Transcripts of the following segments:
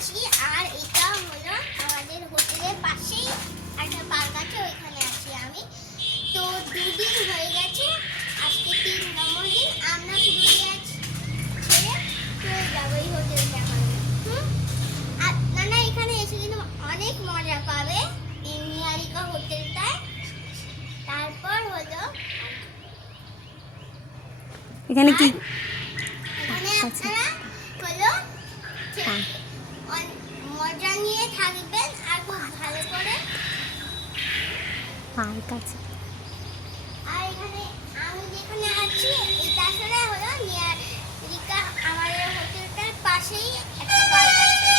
আছি। আর এটা হলো আমাদের হোটেলের পাশেই একটা পার্ক আছে, ওইখানে আছি আমি। তো 2 দিন হয়ে গেছে, আজকে 3 নম্বর দিন। আমরা পুরুলিয়া ছেড়ে চলে যাবো এই হোটেল দেখানো। আর নানা এখানে এসে কিন্তু অনেক মজা পাবে এই নিহারিকা হোটেলটায়। তারপর হলো এখানে কি এখানে আপনারা হলো মজা নিয়ে থাকবেন আর খুব ভালো করে। পার্ক আছে। আর এখানে আমি যেখানে আছি এটা আসলে হলো নিহারিকা আমাদের হোটেলটার পাশেই একটা পার্ক আছে।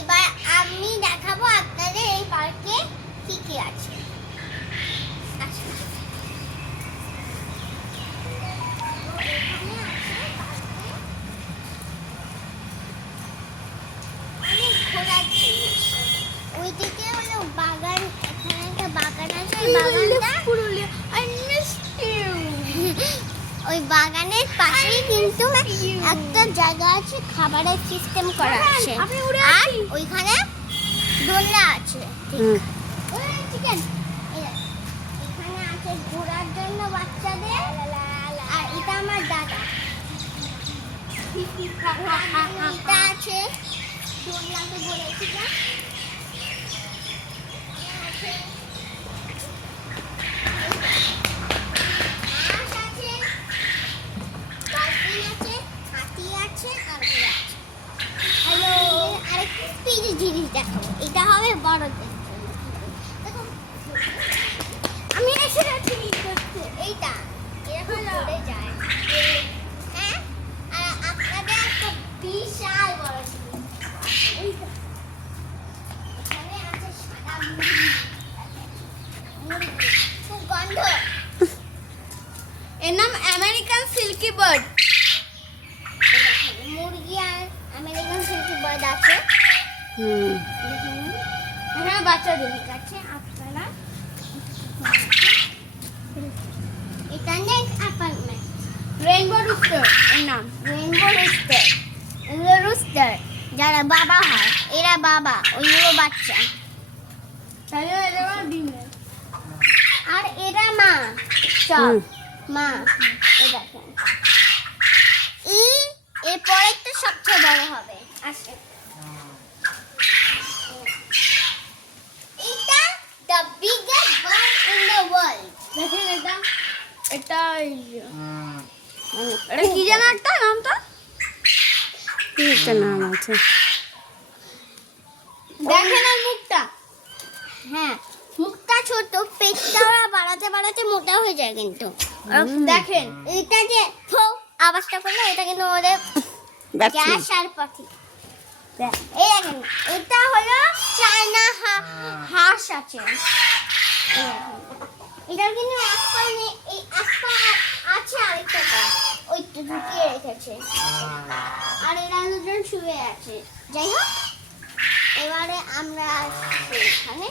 এবার আমি দেখাবো আপনাদের এই পার্কে কি কি আছে। আসুন। এখানে আছে পার্কে অনেক ঘোরার জিনিস। ওইদিকে হলো বাগান, এখানে একটা বাগান আছে, ওই বাগানটা পুরুলিয়া। I miss you. ওই বাগানের পাশেই কিন্তু একটা জায়গা আছে, খাবারের সিস্টেম করা আছে। আর ওইখানে দোলনা আছে। চিকেন এখানে আছে ঘোরার জন্য বাচ্চাদের। আর এটা আমার দাদা। এটা আছে দোলনাতে বলেছি না। জিনিস দেখাবো, এটা হবে বড়দের। আমি এইটা এরকম লড়ে যায়। হ্যাঁ, আর আপনাদের একটা বিশাল বড় জিনিস এখানে আছে, সাদা মুরগি, খুব গন্ধ। এর নাম আমেরিকান সিল্কি বার্ড। মুরগি আর আমেরিকান সিল্কি বার্ড আছে। এখানে বাচ্চাদের আছে আপনারা। এটা নেক্সট অ্যাপার্টমেন্ট। রেইনবো রুস্টার এর নাম। রেইনবো রুস্টার, এগুলো রুস্টার যারা বাবা হয়, এরা বাবা, ওইগুলো বাচ্চা। তাহলে এরা ডিম দেয়। আর এরা মা, সব মা। এই দেখেন, এরপরে তো সবচেয়ে বড় হবে। আসে এটা the biggest bird in the world. দেখেন এটা এটা এটা কি জানো একটা নামটা? কি একটা নাম আছে, দেখেন আর মুখটা। হ্যাঁ, মুখটা ছোট, পেটটা ওরা বাড়াতে বাড়াতে মোটা হয়ে যায়। কিন্তু দেখেন এটা যে আওয়াজটা করলো, এটা কিন্তু ওদের গ্যাস আর পাখি। এই দেখেন, এটা হলো চায়না হাঁস আছে। এটা কিন্তু এক পা নেই, এই এক পা আছে, আরেকটা পা ওইটা ঢুকিয়ে রেখেছে। আর এরা দুজন শুয়ে আছে। যাই হোক, এবারে আমরা এখানে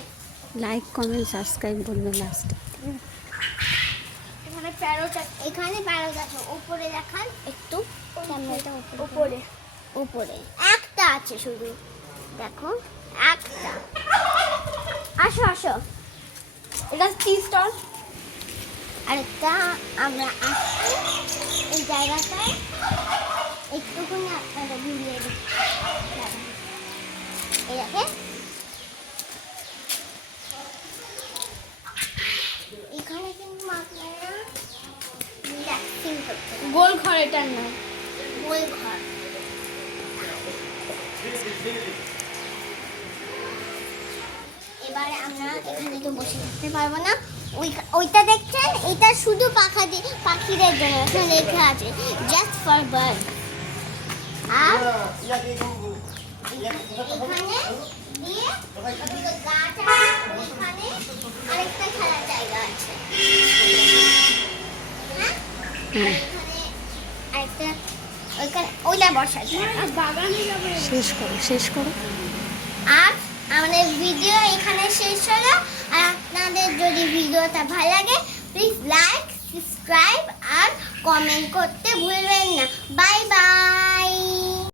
লাইক কমেন্ট সাবস্ক্রাইব করবে লাস্টে। এখানে প্যারোট, এখানে প্যারোট আছে। উপরে দেখান একটু, ক্যামেরাটা উপরে উপরে একটা আছে শুধু, দেখো একটা। আসো আসো, এটা টি স্টল। আরেকটা আমরা আসছি এই জায়গাটায়। একটুখানি আপনারা ঘুরিয়ে দিই। এই দেখেন, এখানে কিন্তু আপনারা রিল্যাক্সিং করতে পারেন। গোল ঘর এটার নাম। গোল ঘর। এবারে আমরা এখানে তো বসে থাকতে পারবো না। ওইটা দেখছেন, এটা শুধু পাখিদের জন্য। এখানে লেখা আছে জাস্ট ফর বার্ড। আর এখানে দিয়ে গাছ আছে, এখানে আরেকটা খেলার জায়গা আছে। হ্যাঁ, এখানে আরেকটা, ওইখানে ওইটা বসার জায়গা। শেষ করো। আর আমাদের ভিডিও এখানে শেষ হলো। আর আপনাদের যদি ভিডিওটা ভালো লাগে, প্লিজ লাইক, সাবস্ক্রাইব আর কমেন্ট করতে ভুলবেন না। Bye by.